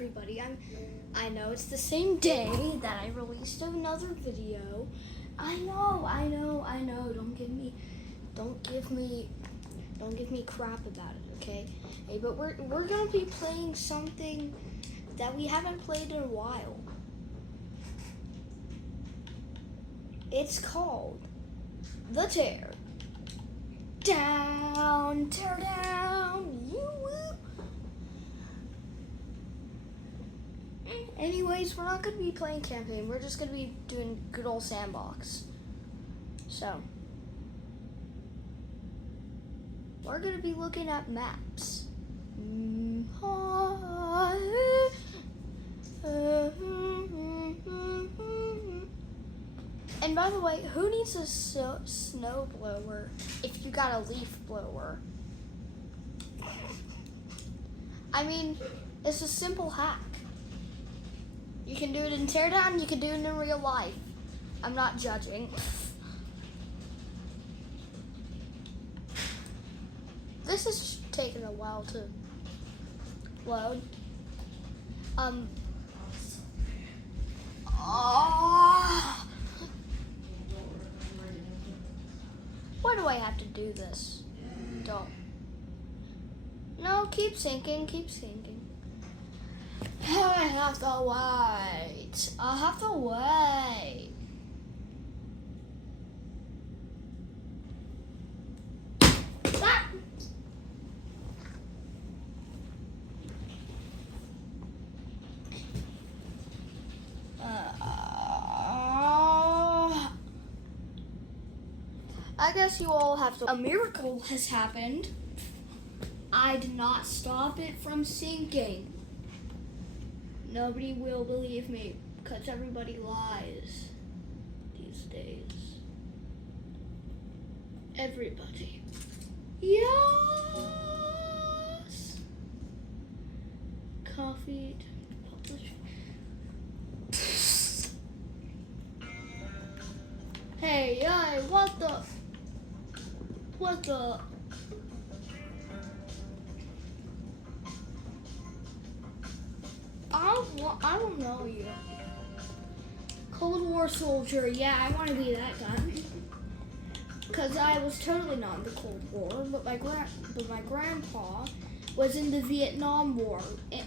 everybody. I know it's the same day that I released another video. I know. Don't give me crap about it, okay? Hey, but we're gonna be playing something that we haven't played in a while. It's called The Tear Down, Tear Down, you will. Anyways, we're not going to be playing campaign. We're just going to be doing good old sandbox. So, we're going to be looking at maps. And by the way, who needs a snow blower if you got a leaf blower? I mean, it's a simple hack. You can do it in Teardown, you can do it in real life. I'm not judging. This is taking a while to load. Why do I have to do this? Don't. No, keep sinking. I have to wait. That. I guess you all have to. A miracle has happened. I did not stop it from sinking. Nobody will believe me because everybody lies these days. Everybody. Yes. Coffee to publish. Hey, what the? I don't know you. Cold War soldier, yeah, I want to be that guy. Because I was totally not in the Cold War, but my grandpa was in the Vietnam War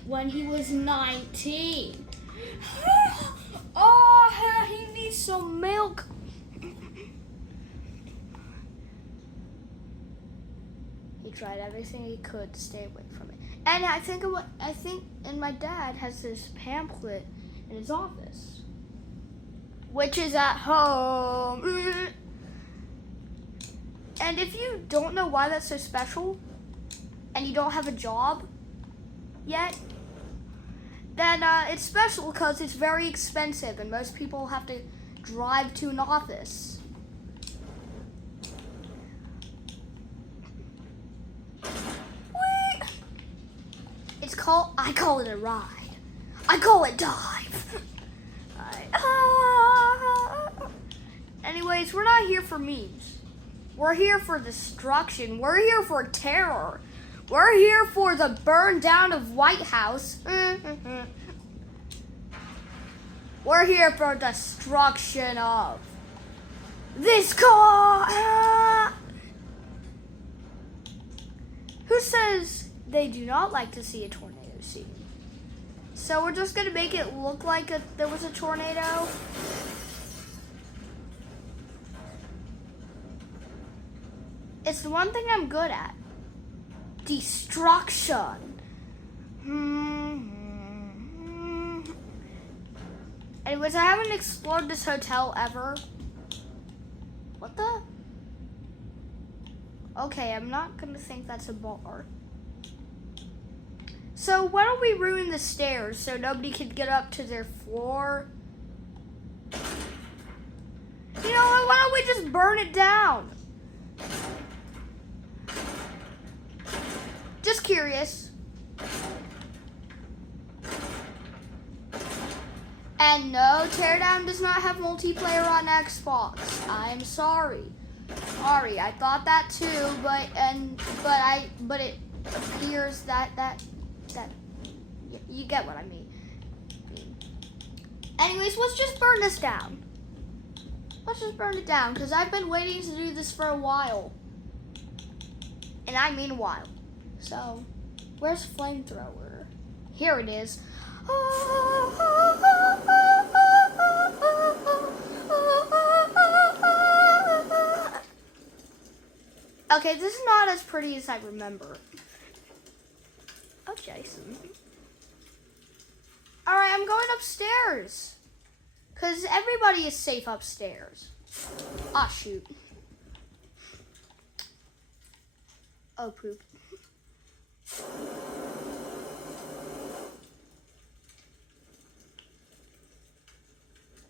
when he was 19. Oh, he needs some milk. He tried everything he could to stay away from it. And and my dad has this pamphlet in his office, which is at home. And if you don't know why that's so special, and you don't have a job yet, then it's special because it's very expensive, and most people have to drive to an office. I call it a ride. I call it dive. Anyways, we're not here for memes. We're here for destruction. We're here for terror. We're here for the burn down of White House. We're here for destruction of this car. Who says they do not like to see a tornado scene? So we're just going to make it look like there was a tornado. It's the one thing I'm good at. Destruction. Anyways, I haven't explored this hotel ever. What the? Okay, I'm not going to think that's a bar. So why don't we ruin the stairs so nobody can get up to their floor? You know what? Why don't we just burn it down? Just curious. And no, Teardown does not have multiplayer on Xbox. I'm sorry. I thought that too, but it appears that You get what I mean. Anyways, let's just burn this down. Let's just burn it down, because I've been waiting to do this for a while. And I mean a while. So, where's flamethrower? Here it is. Okay, this is not as pretty as I remember. Oh, Jason. Alright, I'm going upstairs. Because everybody is safe upstairs. Ah, shoot. Oh, poop.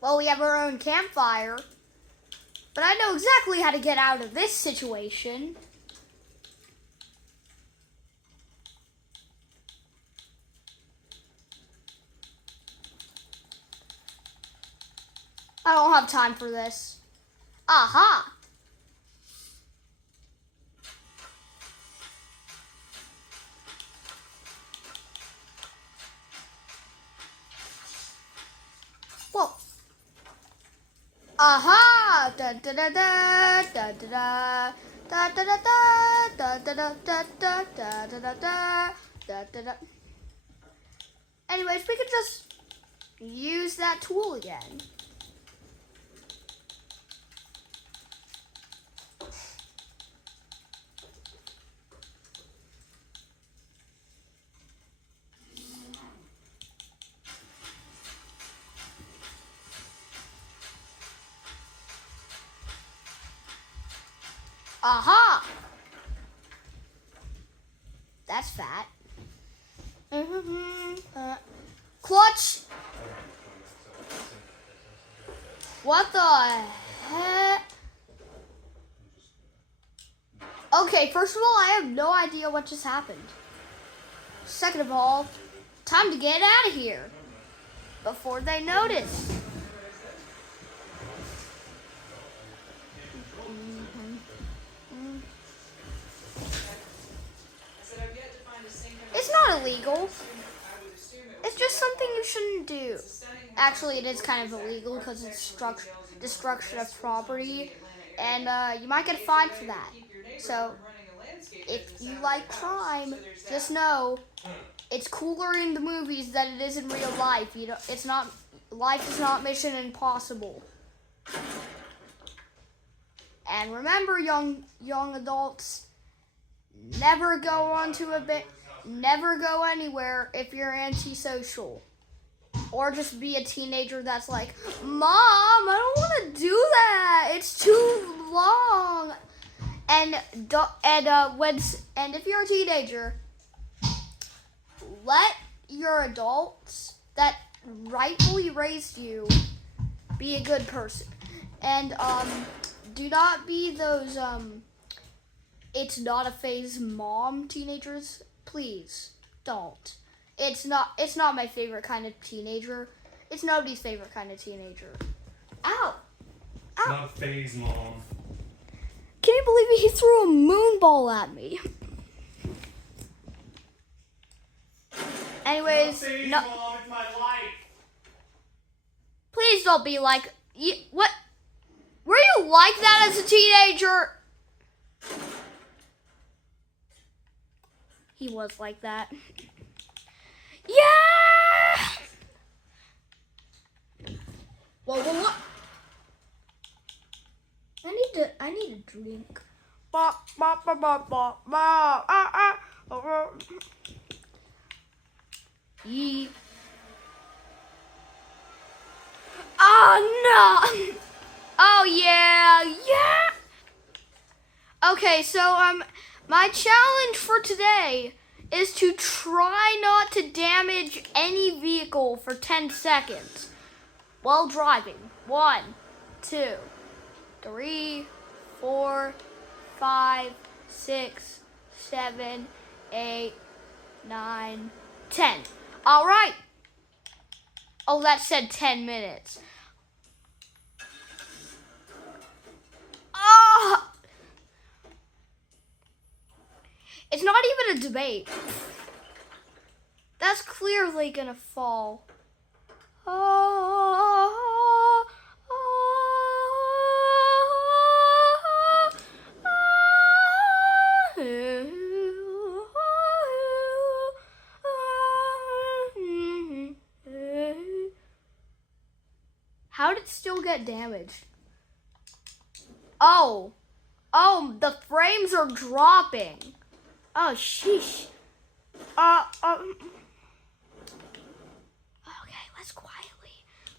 Well, we have our own campfire. But I know exactly how to get out of this situation. I don't have time for this. Aha! Whoa. Aha! Da da da da da da da da da da da da da da da da da da da da. Anyways, we could just use that tool again. Aha! That's fat. Clutch! What the heck? Okay, first of all, I have no idea what just happened. Second of all, time to get out of here before they notice. It's not illegal. It's just something you shouldn't do. Actually, it is kind of illegal because it's destruction of property, and you might get fined for that. So, if you like crime, just know it's cooler in the movies than it is in real life. You know, it's not. Life is not Mission Impossible. And remember, young adults, never go onto never go anywhere if you're antisocial. Or just be a teenager that's like, Mom, I don't want to do that. It's too long. And if you're a teenager, let your adults that rightfully raised you be a good person. And do not be those it's not a phase mom teenagers. Please don't. It's not my favorite kind of teenager. It's nobody's favorite kind of teenager. Ow! It's not a phase, Mom. Can you believe it? He threw a moon ball at me. Anyways, phase, no. Mom, it's my life. Please don't be like what? Were you like that as a teenager? He was like that. Yeah! Whoa. I need a drink. Yee. Oh no! Oh yeah. Okay, so my challenge for today is to try not to damage any vehicle for 10 seconds while driving. 1, 2, 3, 4, 5, 6, 7, 8, 9, 10. All right. Oh, that said 10 minutes. Oh! It's not even a debate. That's clearly gonna fall. How did it still get damaged? Oh, the frames are dropping. Oh, sheesh. Okay, let's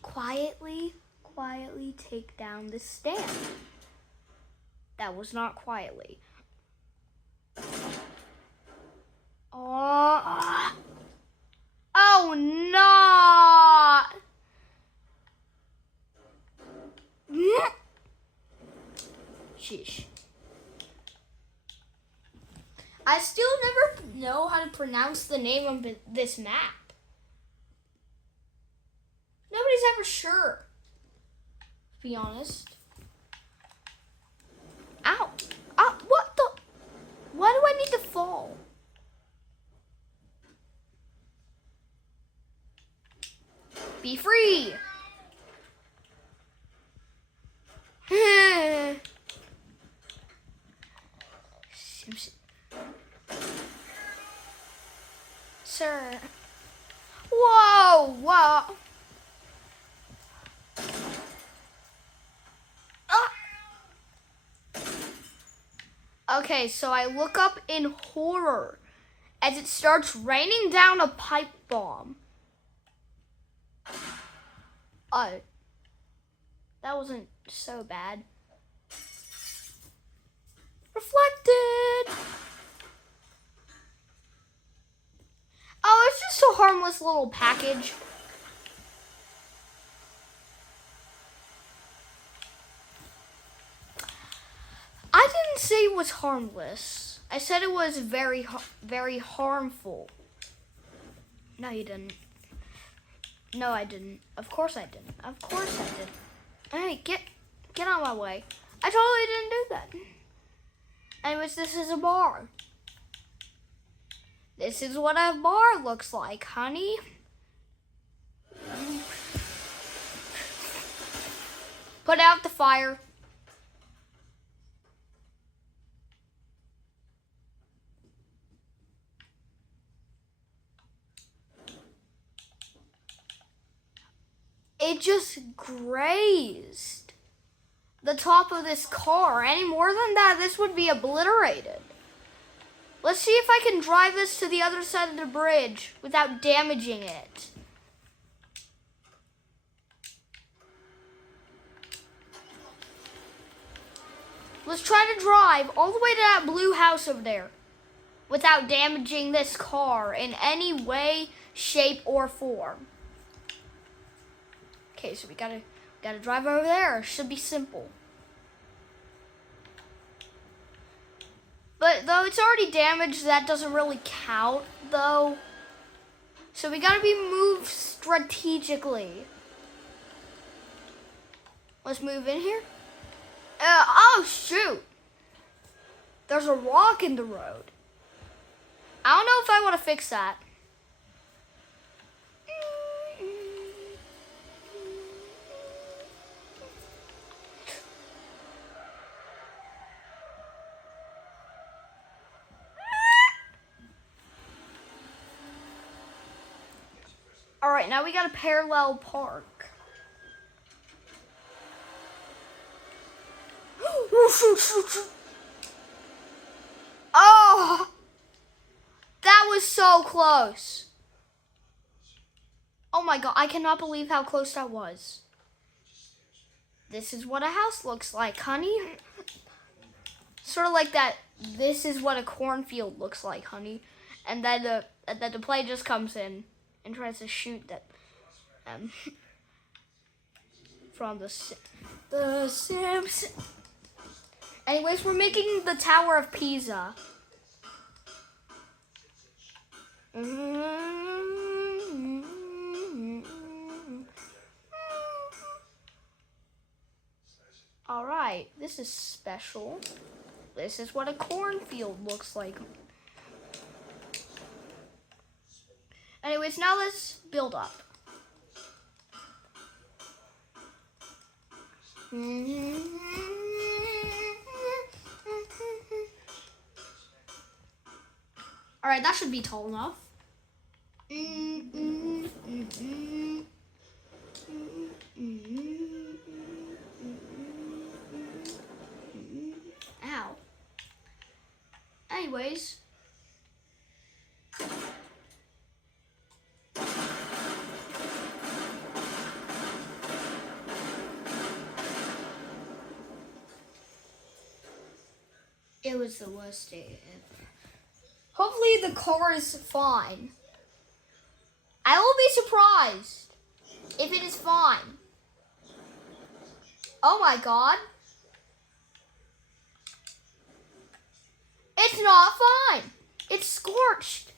quietly take down this stand. That was not quietly. Oh no! Sheesh. I still never know how to pronounce the name of this map. Nobody's ever sure, to be honest. Ow! What the? Why do I need to fall? Be free! Sir. Whoa! Okay, so I look up in horror as it starts raining down a pipe bomb. That wasn't so bad. Reflected! Oh, it's just a harmless little package. I didn't say it was harmless. I said it was very harmful. No, you didn't. No, I didn't. Of course I didn't. Of course I didn't. Hey, get out of my way. I totally didn't do that. Anyways, this is a bar. This is what a bar looks like, honey. Put out the fire. It just grazed the top of this car. Any more than that, this would be obliterated. Let's see if I can drive this to the other side of the bridge without damaging it. Let's try to drive all the way to that blue house over there without damaging this car in any way, shape, or form. Okay, so we gotta drive over there. Should be simple. But though it's already damaged, that doesn't really count though. So we gotta be moved strategically. Let's move in here. Oh shoot! There's a rock in the road. I don't know if I want to fix that. All right, now we got a parallel park. Oh, that was so close. Oh my God, I cannot believe how close that was. This is what a house looks like, honey. Sort of like that. This is what a cornfield looks like, honey. And then the plane just comes in and tries to shoot that from the Sims. Anyways, we're making the Tower of Pisa. All right, this is special. This is what a cornfield looks like. Anyways, Anyways, now let's build up. Alright, that should be tall enough. Ow. Anyways. It was the worst day ever. Hopefully the car is fine. I will be surprised if it is fine. Oh my god. It's not fine. It's scorched.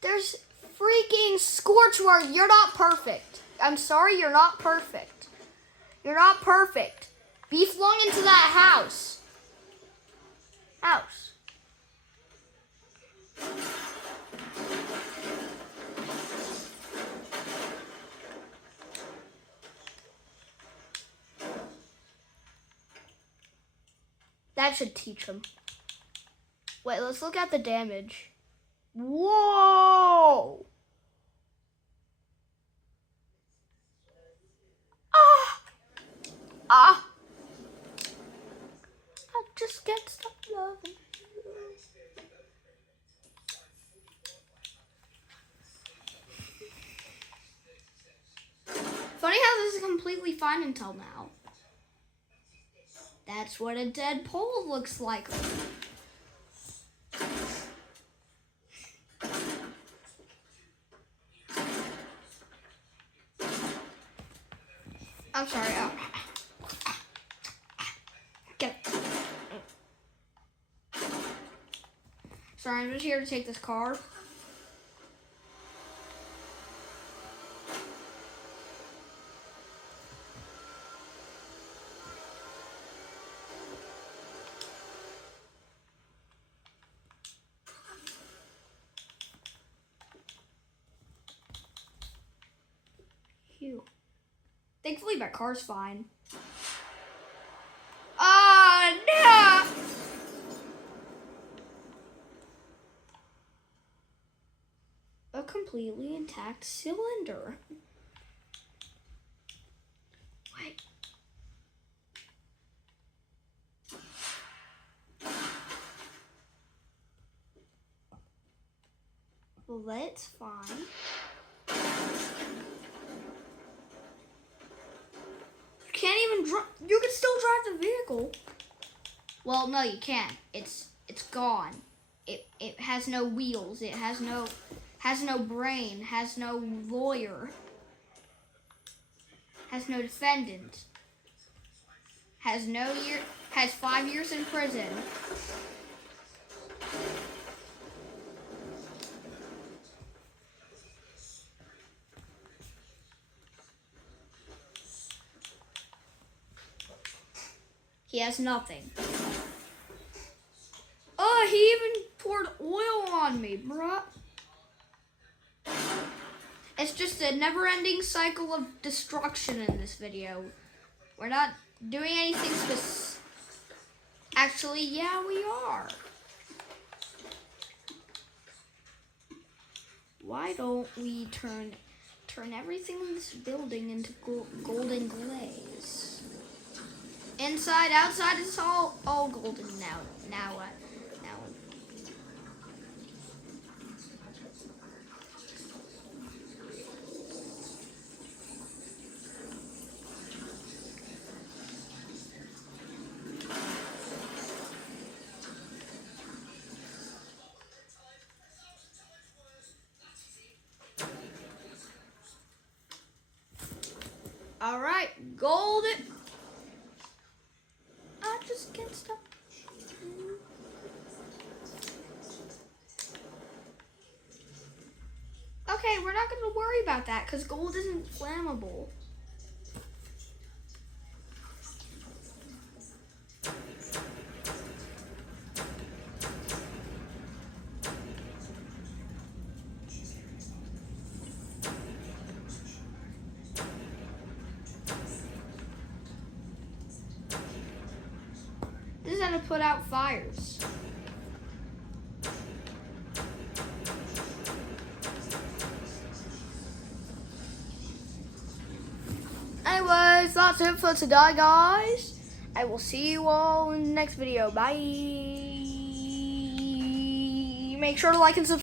There's freaking scorch marks. You're not perfect. I'm sorry, you're not perfect. You're not perfect. Be flung into that house. House. That should teach him. Wait, let's look at the damage. Whoa! Ah! I just can't stop loving you. Funny how this is completely fine until now. That's what a dead pole looks like. I'm sorry. Oh. Get it. Sorry, I'm just here to take this car. Phew. Thankfully, my car's fine. No! A completely intact cylinder. Wait. Well, that's fine. Can't even drive. You can still drive the vehicle. Well, no, you can't. It's gone. It has no wheels. It has no brain. Has no lawyer. Has no defendant. Has 5 years in prison. He has nothing. Oh, he even poured oil on me, bruh. It's just a never-ending cycle of destruction in this video. We're not doing anything specific. Actually, yeah, we are. Why don't we turn everything in this building into golden glaze? Inside, outside, it's all golden now. Now what? All right, golden. I just can't stop. Okay, we're not going to worry about that because gold isn't flammable. kind of put out fires. Anyways, that's it for today, guys. I will see you all in the next video. Bye. Make sure to like and subscribe.